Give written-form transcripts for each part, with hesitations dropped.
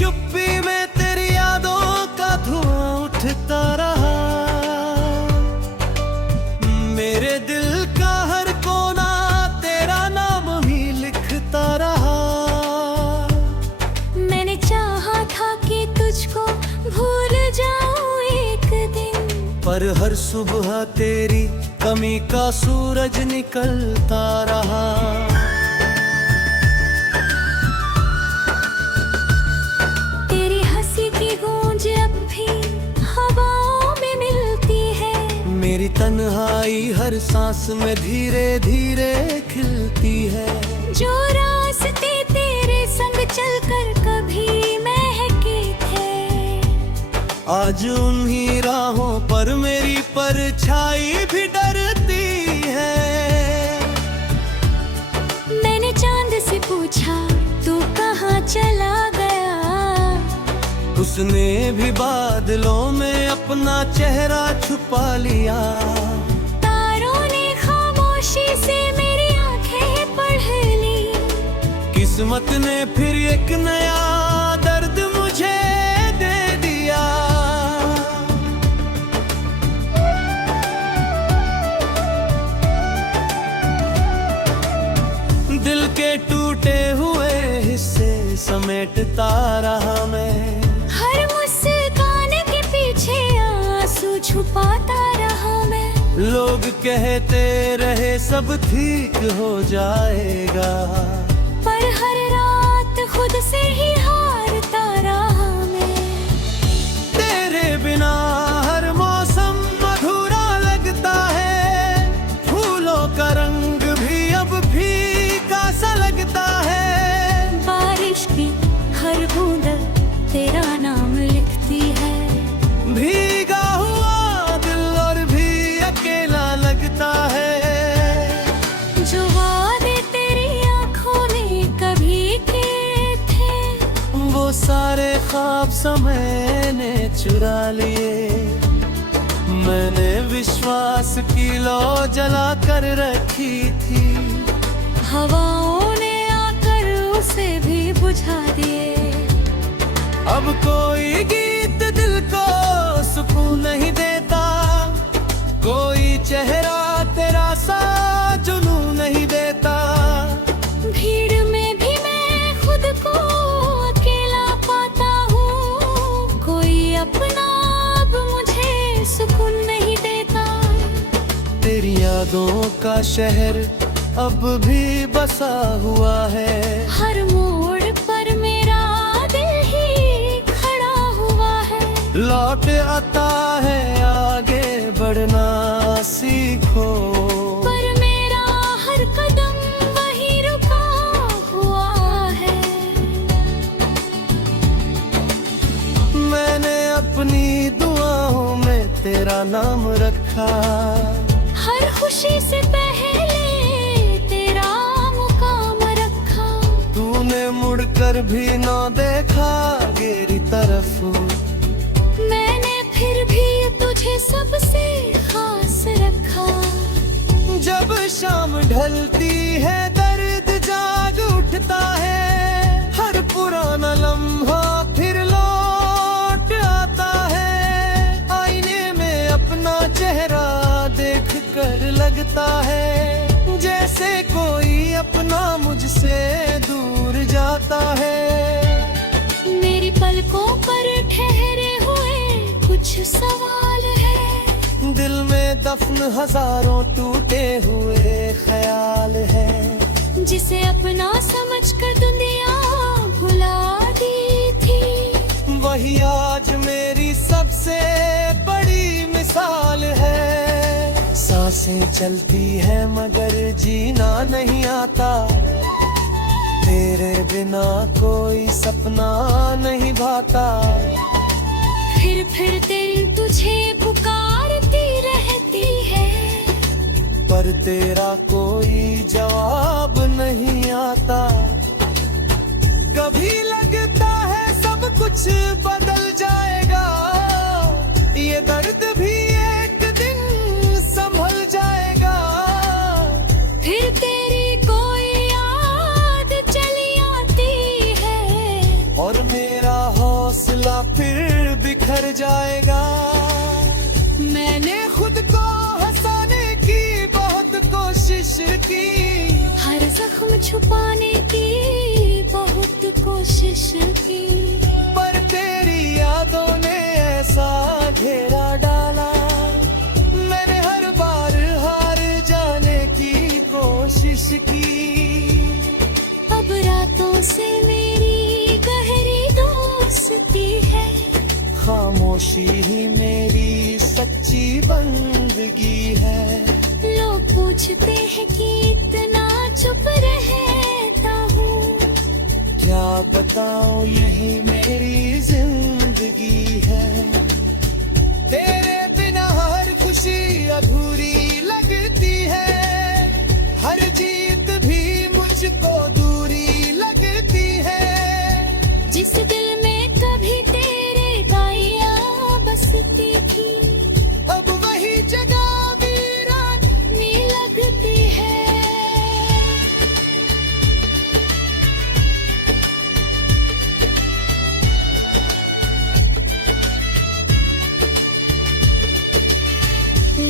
चुप्पी में तेरी यादों का धुआं उठता रहा। मेरे दिल का हर कोना तेरा नाम ही लिखता रहा। मैंने चाहा था कि तुझको भूल जाऊं एक दिन, पर हर सुबह तेरी कमी का सूरज निकलता रहा। तेरी हंसी की गूंज अब भी हवाओं में मिलती है। मेरी तन्हाई हर सांस में धीरे धीरे खिलती है। जो रास्ते तेरे संग चलकर कभी महके थे, आज उन्हीं राहों पर मेरी परछाई भी डरती है। मैंने चांद से पूछा तू कहाँ चला गया, उसने भी बादलों में अपना चेहरा छुपा लिया। तारों ने खामोशी से मेरी आंखें पढ़ ली। किस्मत ने फिर एक नया दर्द मुझे दे दिया। दिल के टूटे हुए हिस्से समेटता रहा मैं। हर मुस्कान के पीछे आंसू छुपाता रहा मैं। लोग कहते रहे सब ठीक हो जाएगा, पर हर रात खुद से ही हारता रहा मैं। तेरे बिना हर मौसम अधूरा लगता है। फूलों का रंग भी अब फीका सा लगता है। बारिश की हर बूंद तेरा नाम लिखती है। भीगा हुआ दिल और भी अकेला लगता है। जो वादे तेरी आंखों ने कभी किए थे, वो सारे ख्वाब समय ने चुरा लिए। मैंने विश्वास की लौ जला कर रखी थी। हवाओं ने आकर उसे भी बुझा दिए। अब कोई गीत दिल को सुकून नहीं देता, कोई चेहरा तेरा सा जुनून नहीं देता। भीड़ में भी मैं खुद को अकेला पाता हूँ। कोई अपना अब मुझे सुकून नहीं देता। तेरी यादों का शहर अब भी बसा हुआ है। हर मोड़ पर मेरा दिल ही खड़ा हुआ है। लौट आता है आगे बढ़ना सीखो, पर मेरा हर कदम वहीं रुका हुआ है। मैंने अपनी दुआओं में तेरा नाम रखा। हर खुशी से पहले तेरा मुकाम रखा। तूने मुड़कर भी न देखा मेरी तरफ। मैंने फिर भी तुझे सबसे खास रखा। जब शाम ढलती है दर्द जाग उठता है। हर पुराना लम्हा फिर लौट आता है। आईने में अपना चेहरा देख कर लगता है जैसे कोई अपना मुझसे दूर जाता है। मेरी पलकों पर ठहरे हुए कुछ सवाल है। दिल में दफन हजारों टूटे हुए ख्याल है। जिसे अपना समझकर दुनिया भुला दी थी, वही आज मेरी सबसे बड़ी मिसाल है। सांसें चलती है मगर जीना नहीं आता। तेरे बिना कोई सपना नहीं भाता। फिर तेरी तुझे पुकारती रहती है, पर तेरा कोई जवाब नहीं आता। कभी लगता है सब कुछ बदल जाएगा, ये दर्द भी एक दिन संभल जाएगा। फिर तेरी कोई याद चली आती है, और मेरा बदला फिर बिखर जाएगा। मैंने खुद को हंसाने की बहुत कोशिश की, हर जख्म छुपाने की बहुत कोशिश की, पर तेरी यादों ने ऐसा घेरा डाला, मैंने हर बार हार जाने की कोशिश की। अब रातों से मेरी गहरी दोस्ती है, खामोशी ही मेरी सच्ची बंदगी है। लोग पूछते हैं कि इतना चुप रहता हूँ, क्या बताऊं यही मेरी जिंदगी है। तेरे बिना हर खुशी अधूरी लगती है, हर जीत भी मुझको दूरी लगती है। जिस दिल में कभी तेरे बाइया बसती थी, अब वही जगह वीरानी लगती है।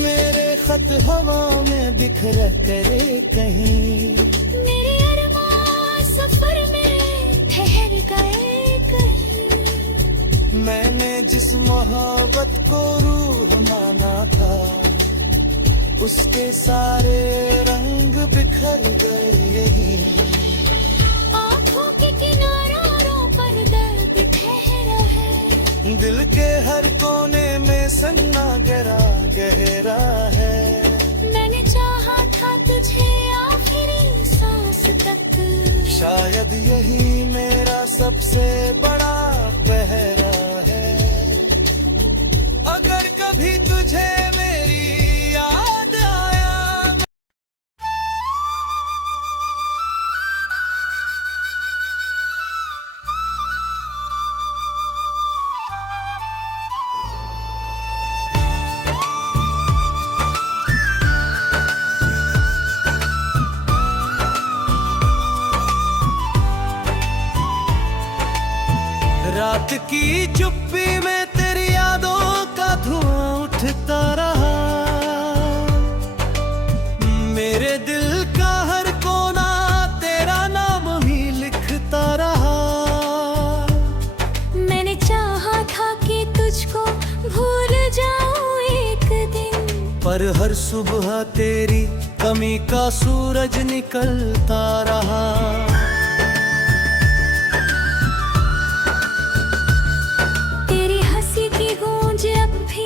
मेरे खत हवा में बिखर करे कहीं, मेरे अरमां सफर में ठहर गए कहीं। मैंने जिस मोहब्बत को रूह माना था, उसके सारे रंग बिखर गए यहीं। आँखों के किनारों पर दर्द ठहरा है, दिल के हर कोने में सन्ना गहरा है। मैंने चाहा था तुझे आखिरी सांस तक, शायद यही मेरा सबसे बड़ा पहरा है। अगर कभी तुझे मेरी याद आया, रात की चुप्पी में तेरी यादों का धुआं उठता रहा, मेरे दिल का हर कोना तेरा नाम ही लिखता रहा। मैंने चाहा था कि तुझको भूल जाऊं एक दिन, पर हर सुबह तेरी कमी का सूरज निकलता रहा। तेरी हंसी की गूंज अब भी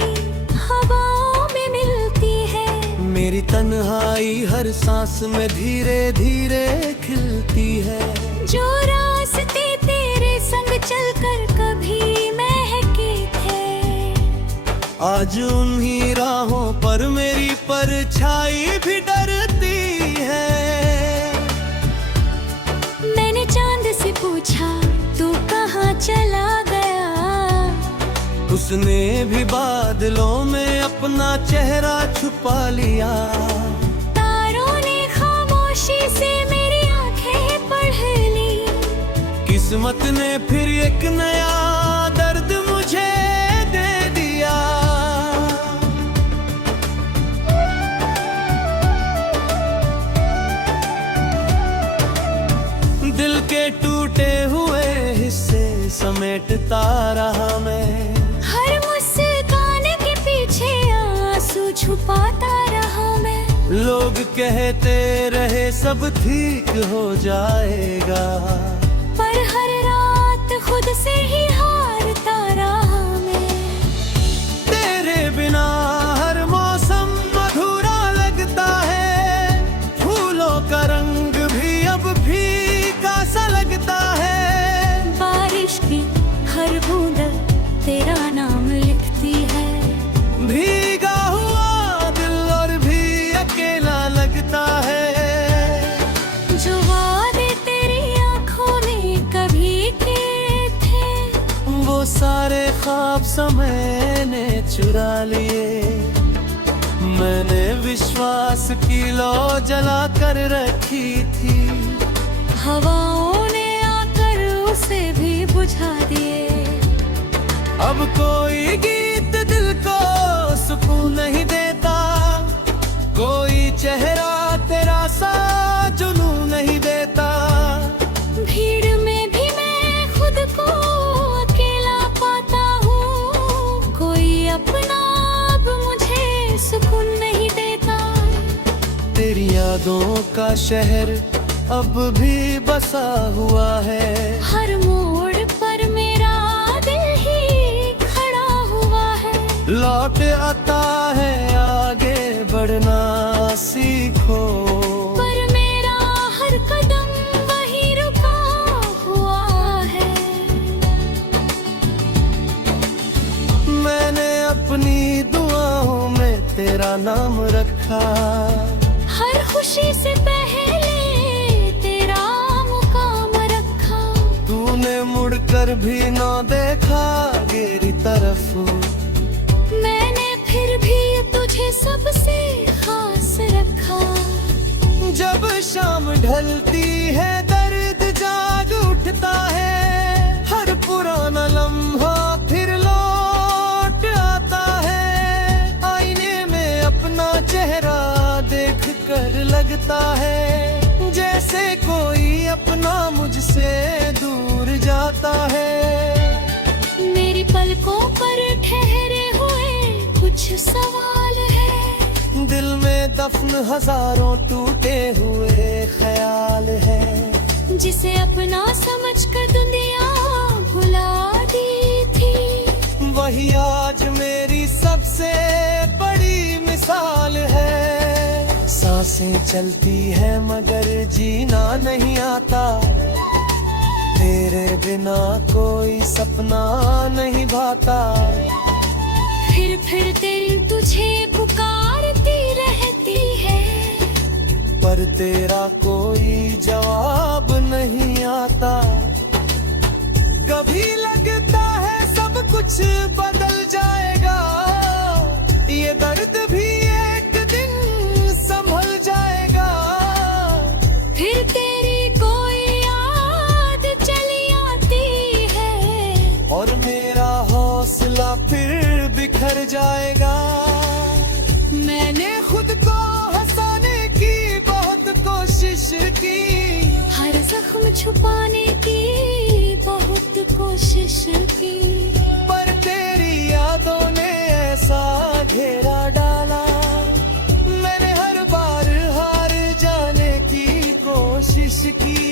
हवाओं में मिलती है, मेरी तन्हाई हर सांस में धीरे धीरे खिलती है। जो रास्ते तेरे संग चलकर कभी महके थे, आज उन्हीं राहों पर मेरी परछाई भी डरती है। मैंने चांद से पूछा तू कहाँ चला गया, उसने भी बादलों में अपना चेहरा छुपा लिया। तारों ने खामोशी से मेरी आंखें पढ़ ली, किस्मत ने फिर एक नया दर्द मुझे दे दिया। दिल के टूटे हुए हिस्से समेटता रहा मैं, हर मुस्कान के पीछे आंसू छुपाता रहा मैं। लोग कहते रहे सब ठीक हो जाएगा, पर हर रात खुद से ही हारता रहा मैं। तेरे बिना हर मौसम अधूरा लगता है, फूलों का रंग भी अब फीका सा लगता है। बारिश की हर बूंद तेरा नाम लिखती है, भीगा हुआ दिल और भी अकेला लगता है। जो वादे तेरी आंखों ने कभी किए थे, वो सारे ख्वाब समय ने चुरा लिए। मैंने विश्वास की लौ जला कर रखी थी, हवाओं ने आकर उसे भी बुझा दिए। अब कोई गीत दिल को सुकून नहीं देता, कोई चेहरा तेरा सा जुनून नहीं देता। भीड़ में भी मैं खुद को अकेला पाता हूँ, कोई अपना अब मुझे सुकून नहीं देता। तेरी यादों का शहर अब भी बसा हुआ है, हर मोड़ पर मेरा दिल ही खड़ा हुआ है। लौट आता है आगे बढ़ना सीखो, पर मेरा हर कदम वहीं रुका हुआ है। मैंने अपनी दुआओं में तेरा नाम रखा, हर खुशी से पहले तेरा मुकाम रखा। तूने मुड़कर भी न देखा मेरी तरफ, मैंने फिर भी तुझे सबसे खास रखा। जब शाम ढलती है दर्द जाग उठता है, हर पुराना लम्हा फिर लौट आता है। आईने में अपना चेहरा देख कर लगता है, जैसे कोई अपना मुझसे दूर जाता है। मेरी पलकों पर ठहरे हुए कुछ सवाल है, दिल में दफन हजारों टूटे हुए ख्याल है। जिसे अपना समझकर दुनिया भुला दी थी, वही आज मेरी सबसे बड़ी मिसाल है। सांसें चलती है मगर जीना नहीं आता, तेरे बिना कोई सपना नहीं भाता। फिर तेरी तुझे पुकारती रहती है, पर तेरा कोई जवाब नहीं आता। कभी लगता है सब कुछ बदल जाएगा, ये दर्द भी एक दिन संभल जाएगा। फिर तेरी कोई याद चली आती है, और मेरा हौसला फिर बिखर जाएगा। मैंने खुद को हंसाने की बहुत कोशिश की, हर जख्म छुपाने की बहुत कोशिश की। पर तेरी यादों ने ऐसा घेरा डाला, मैंने हर बार हार जाने की कोशिश की।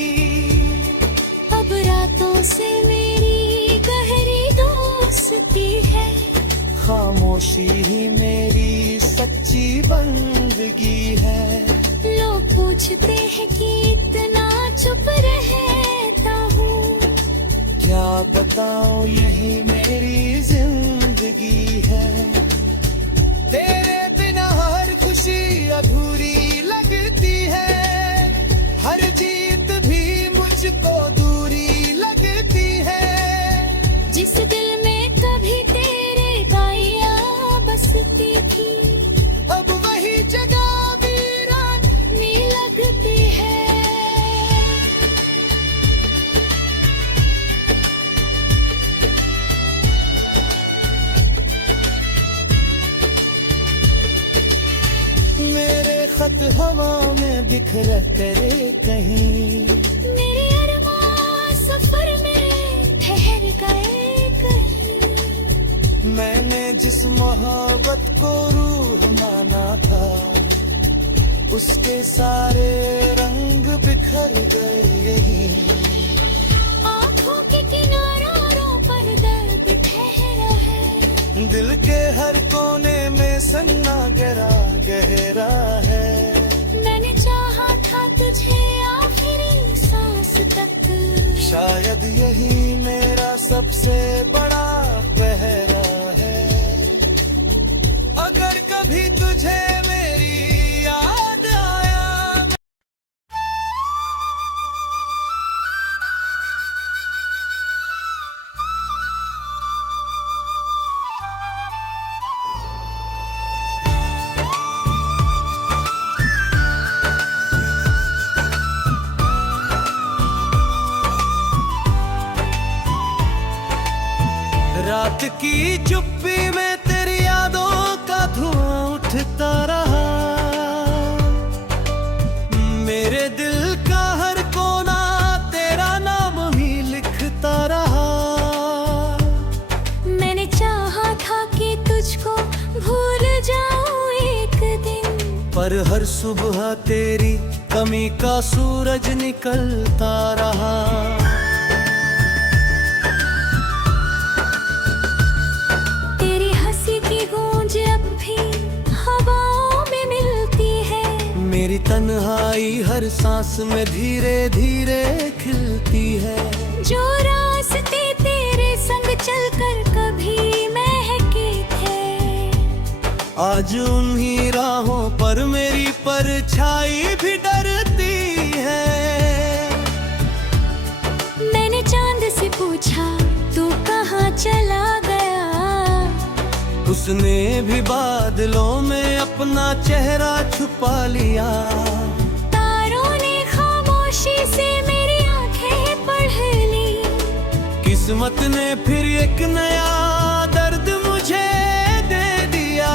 अब रातों से मेरी गहरी दोस्ती है, खामोशी ही मेरी सच्ची बंदगी है। लोग पूछते हैं कि इतना चुप रहता हूँ, क्या बताऊं यही मेरी जिंदगी है। तेरे बिना हर खुशी अधूरी लगती है, हर जीत भी मुझको दूरी लगती है। जिस दिल में कभी तेरे गाया बसती थी, अब वही जगह वीरानी लगती है। मेरे खत हवा में बिखर करे कहीं, मेरे अरमां सफर में ठहर गए कहीं। मैंने जिस मोहब्बत को रूह माना था, उसके सारे रंग बिखर गए यहीं। आँखों के किनारों पर दर्द ठहरा है, दिल के हर कोने में सन्ना गहरा है। मैंने चाहा था तुझे आखिरी सांस तक, शायद यही मेरा सबसे बड़ा पहरा है। अगर कभी तुझे मेरी याद आया, हर सुबह तेरी कमी का सूरज निकलता रहा। तेरी हंसी की गूंज अब भी हवाओं में मिलती है। मेरी तन्हाई हर सांस में धीरे धीरे खिलती है। जो रास्ते तेरे संग चलकर कभी महके थे, आज उन्हीं राहों पर मेरी परछाई भी डरती है। मैंने चांद से पूछा तू कहाँ चला गया, उसने भी बादलों में अपना चेहरा छुपा लिया। तारों ने खामोशी से मेरी आंखें पढ़ ली। किस्मत ने फिर एक नया दर्द मुझे दे दिया।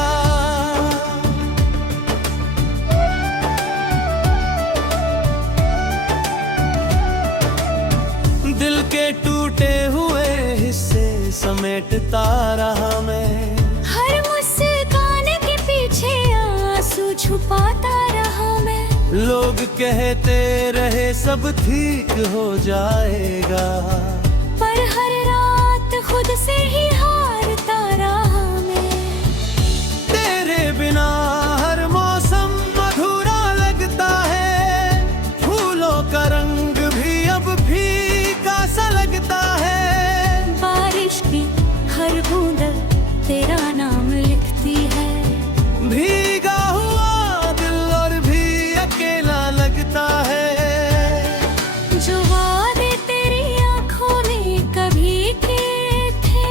दिल के टूटे हुए हिस्से समेटता रहा मैं। हर मुस्कान के पीछे आंसू छुपाता रहा मैं। लोग कहते रहे सब ठीक हो जाएगा, पर हर रात खुद से ही हारता रहा मैं। तेरे बिना हर मौसम अधूरा लगता है। फूलों का रंग भी अब फीका सा लगता है। बारिश की हर बूंद तेरा नाम लिखती है। भीगा हुआ दिल और भी अकेला लगता है। जो वादे तेरी आंखों ने कभी किए थे,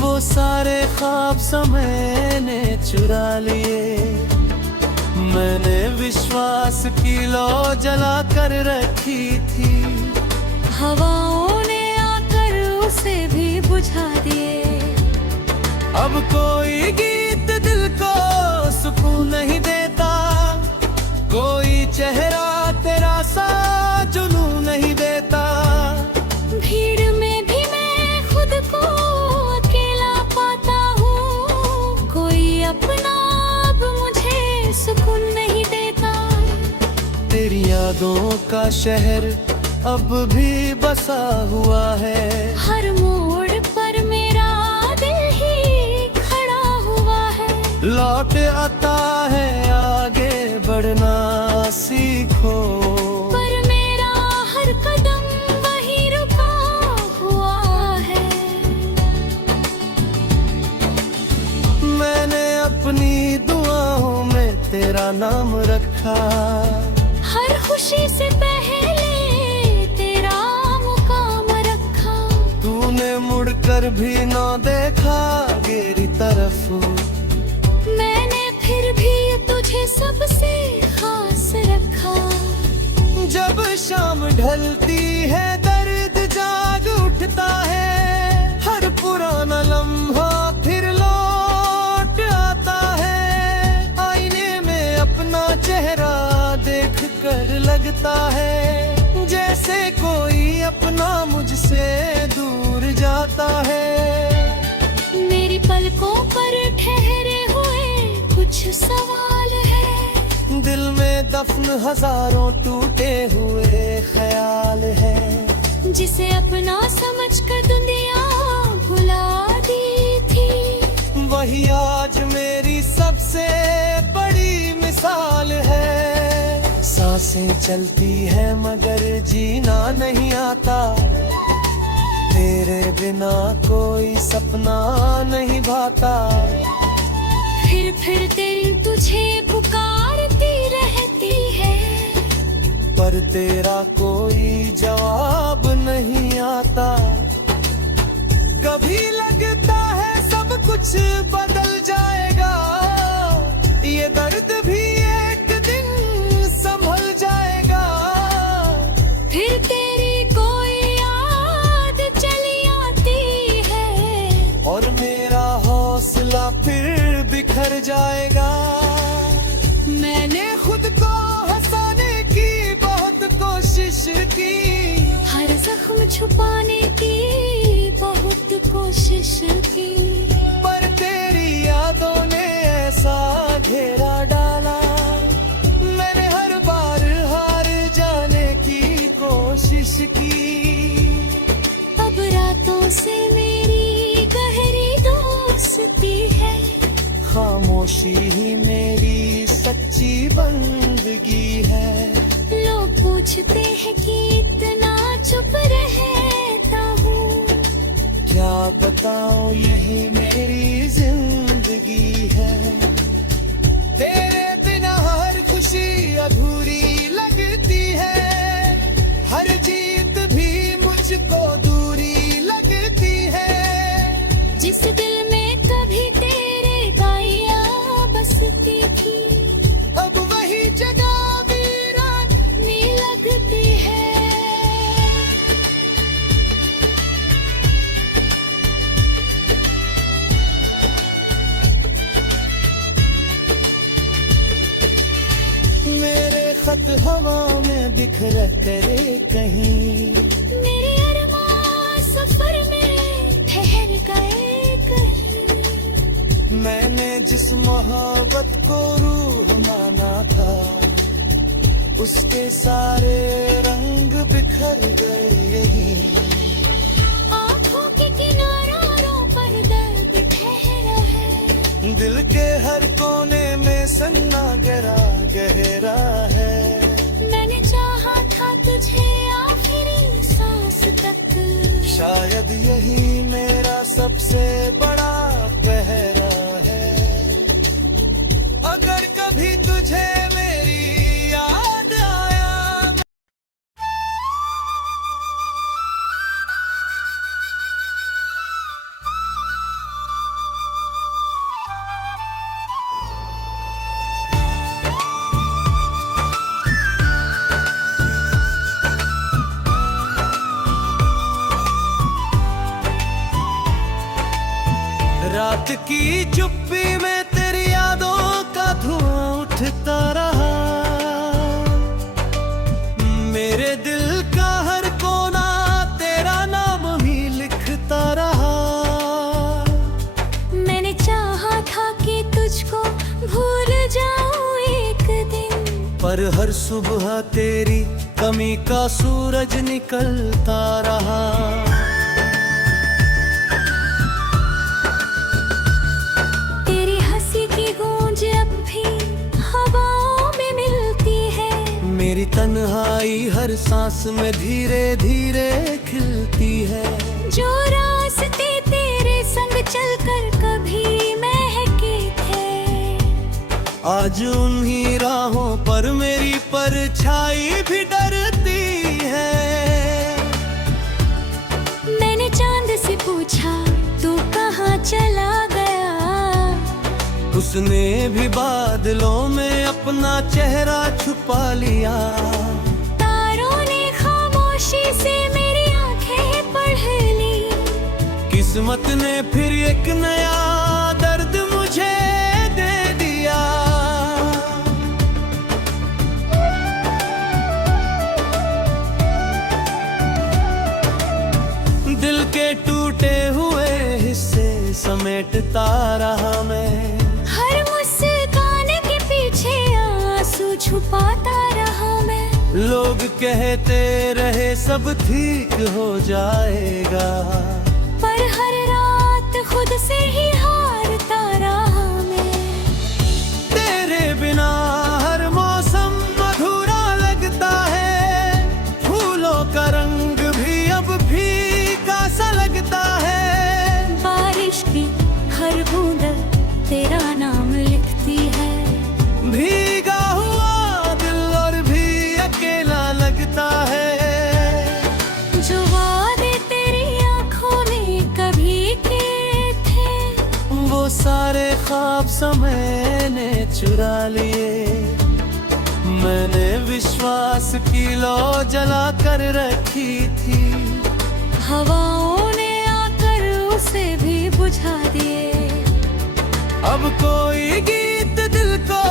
वो सारे ख्वाब समय ने चुरा लिए। मैंने विश्वास की लौ जला कर रखी थी। हवाओं ने आकर उसे भी बुझा दिए। अब कोई गीत दिल को सुकून नहीं देता, कोई चेहरा तेरा सा जुनून नहीं देता। भीड़ में भी मैं खुद को अकेला पाता हूँ। कोई अपना अब मुझे सुकून नहीं देता। तेरी यादों का शहर अब भी बसा हुआ है। हर मोड़ पर मेरा दिल ही खड़ा हुआ है। लौट आता है आगे बढ़ना सीखो, पर मेरा हर कदम वही रुका हुआ है। मैंने अपनी दुआओं में तेरा नाम रखा। हर खुशी से पहले तेरा मुकाम रखा। तूने मुड़कर भी न देखा मेरी तरफ। मैंने फिर भी तुझे सबसे खास रखा। जब शाम ढलती है दर्द जाग उठता है। हर पुराना लम्हा फिर लौट आता है। आईने में अपना चेहरा देख कर लगता है जैसे कोई अपना मुझसे दूर जाता है। मेरी पलकों पर ठहरे हुए कुछ सवाल है। दिल में दफन हजारों टूटे हुए ख्याल है। जिसे अपना समझकर दुनिया भुला दी थी, वही आज मेरी सबसे बड़ी मिसाल है। सांसें चलती है मगर जीना नहीं आता। तेरे बिना कोई सपना नहीं भाता। फिर तेरी तुझे पुकारती रहती है, पर तेरा कोई जवाब नहीं आता। कभी लगता है सब कुछ बदल जाएगा, ये दर्द भी एक दिन संभल जाएगा। फिर तेरी कोई याद चली आती है, और मेरा हौसला फिर बिखर जाएगा। मैंने खुद को हंसाने की बहुत कोशिश की, हर जख्म छुपाने की बहुत कोशिश की, पर तेरी यादों ने ऐसा घेरा डाला की। अब रातों से मेरी गहरी दोस्ती है, खामोशी ही मेरी सच्ची बंदगी है। लोग पूछते हैं कि इतना चुप रहता हूँ, क्या बताऊं यही मेरी जिंदगी है। तेरे बिना हर खुशी अधूरी लगती है, हर जीत भी मुझको दूरी लगती है। जिस दिल में कभी तेरे गाया बसती थी, अब वही जगह वीरानी लगती है। मेरे खत हवा में बिखर करे कहीं, मेरे अरमां सफर में ठहर गए कहीं। मैंने जिस मोहब्बत को रूह माना था, उसके सारे रंग बिखर गए यहीं। आँखों के किनारों पर दर्द ठहरा है, दिल के हर कोने में सन्ना गहरा है। मैंने चाहा था तुझे आखिरी सांस तक, शायद यही मेरा सबसे बड़ा पहरा है। अगर कभी तुझे मेरी याद आया, रात की चुप्पी में तेरी यादों का धुआं उठता रहा। मेरे दिल का हर कोना तेरा नाम ही लिखता रहा। मैंने चाहा था कि तुझको भूल जाऊं एक दिन, पर हर सुबह तेरी कमी का सूरज निकलता रहा। तेरी हंसी की गूंज अब भी हवाओं में मिलती है, मेरी तन्हाई हर सांस में धीरे धीरे खिलती है। जो रास्ते तेरे संग चलकर कभी महके थे, आज उन्हीं राहों पर मेरी परछाई भी डरती है। मैंने चांद से पूछा तू कहाँ चला गया, उसने भी बादलों में अपना चेहरा छुपा लिया। तारों ने खामोशी से मेरी आंखें पढ़ ली, किस्मत ने फिर एक नया दर्द मुझे दे दिया। दिल के टूटे हुए हिस्से समेटता रहा मैं, हर मुस्कान के पीछे आंसू छुपाता रहा मैं। लोग कहते रहे सब ठीक हो जाएगा, पर हर रात खुद से ही हारता रहा मैं। तेरे बिना हर मौसम अधूरा लगता है, फूलों का रंग भी अब फीका सा लगता है। बारिश की हर बूंद तेरा नाम लिखती है, भीगा हुआ दिल और भी अकेला लगता है। जो वादे तेरी आंखों ने कभी किए थे, वो सारे ख्वाब समय ने चुरा लिए। मैंने विश्वास की लौ जला कर रखी थी, हवाओं ने आकर उसे भी बुझा दिए। अब कोई गीत दिल को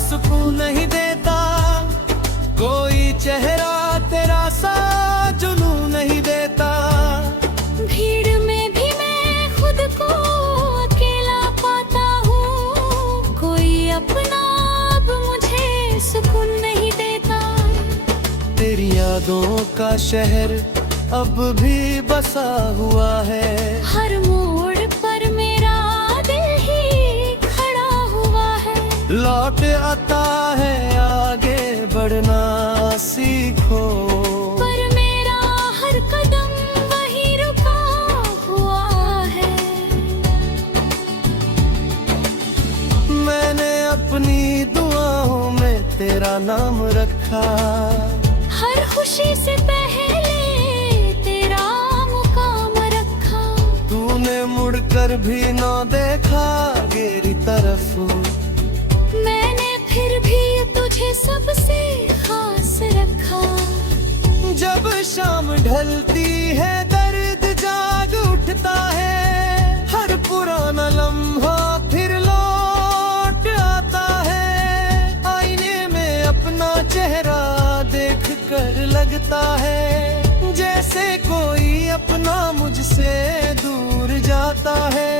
सुकून नहीं देता, कोई चेहरा तेरा सा जुनून नहीं देता। भीड़ में भी मैं खुद को अकेला पाता हूँ, कोई अपना अब मुझे सुकून नहीं देता। तेरी यादों का शहर अब भी बसा हुआ है। हर मोड़ पर मेरा दिल ही खड़ा हुआ है। लौट आता है आगे बढ़ना सीखो, पर मेरा हर कदम वही रुका हुआ है। मैंने अपनी दुआओं में तेरा नाम रखा, हर खुशी से पहले तेरा मुकाम रखा। तूने मुड़कर भी न देखा मेरी तरफ, मैंने फिर भी तुझे सबसे खास रखा। जब शाम ढलती है दर्द जाग उठता है, हर पुराना लम्हा फिर लौट आता है। आईने में अपना चेहरा देख कर लगता है, जैसे कोई अपना मुझसे दूर जाता है।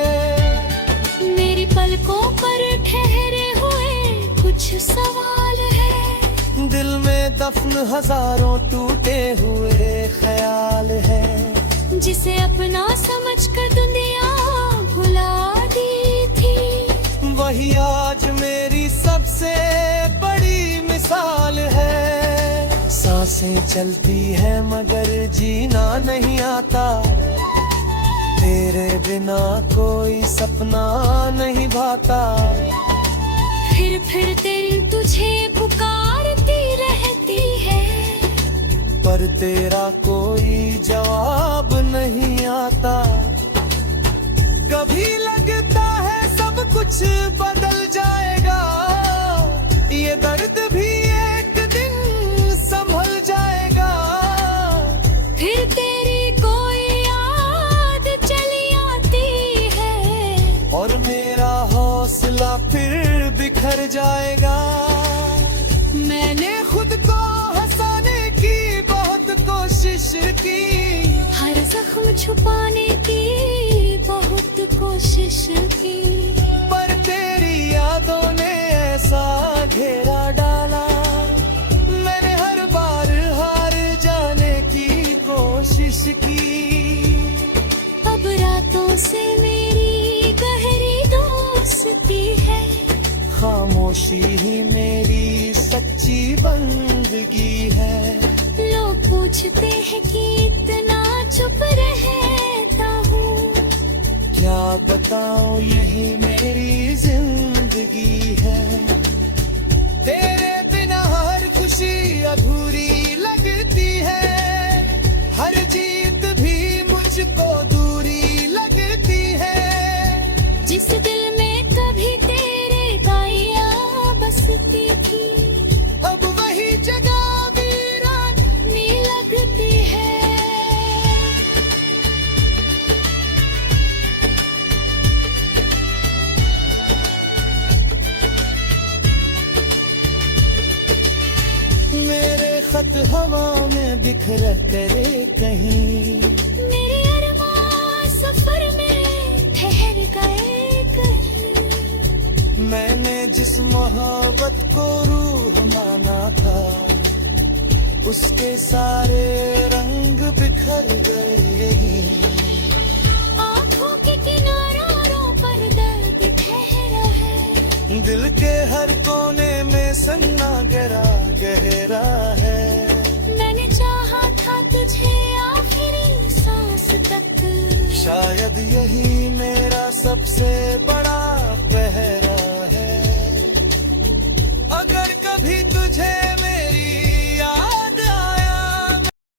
मेरी पलकों पर ठहरे हुए कुछ सवाल है, दिल में दफन हजारों टूटे हुए ख्याल है। जिसे अपना समझकर दुनिया भुला दी थी, वही आज मेरी सबसे बड़ी मिसाल है। सांसें चलती है मगर जीना नहीं आता, तेरे बिना कोई सपना नहीं भाता। फिर तेरी तुझे पुकारती रहती है, पर तेरा कोई जवाब नहीं आता। कभी लगता है सब कुछ बदल जाएगा, ये दर्द भी एक दिन संभल जाएगा। फिर तेरी कोई याद चली आती है, और मेरा हौसला फिर बिखर जाएगा। मैंने खुद को हंसाने की बहुत कोशिश की, हर जख्म छुपाने की बहुत कोशिश की। पर तेरी यादों ने ऐसा घेरा डाला, मैंने हर बार हार जाने की कोशिश की। अब रातों से मेरी गहरी दोस्ती है, खामोशी ही मेरी सच्ची बंदगी है। लोग पूछते हैं कि इतना चुप रहता हूँ, क्या बताऊं यही मेरी जिंदगी है। तेरे बिना हर खुशी अधूरी लगती है, हर जीत भी मुझको दूरी लगती है। जिस दिल में कभी तेरे गाया बसती थी, अब वही जगह वीरानी लगती है। मेरे खत हवा में बिखर करे कहीं, मेरे अरमां सफर में ठहर गए कहीं। मैंने जिस मोहब्बत को रूह माना था, उसके सारे रंग बिखर गए। आँखों के किनारों पर दर्द ठहरा है, दिल के हर कोने में सन्ना गहरा है। मैंने चाहा था तुझे आखिरी सांस तक, शायद यही मेरा सबसे बड़ा पहरा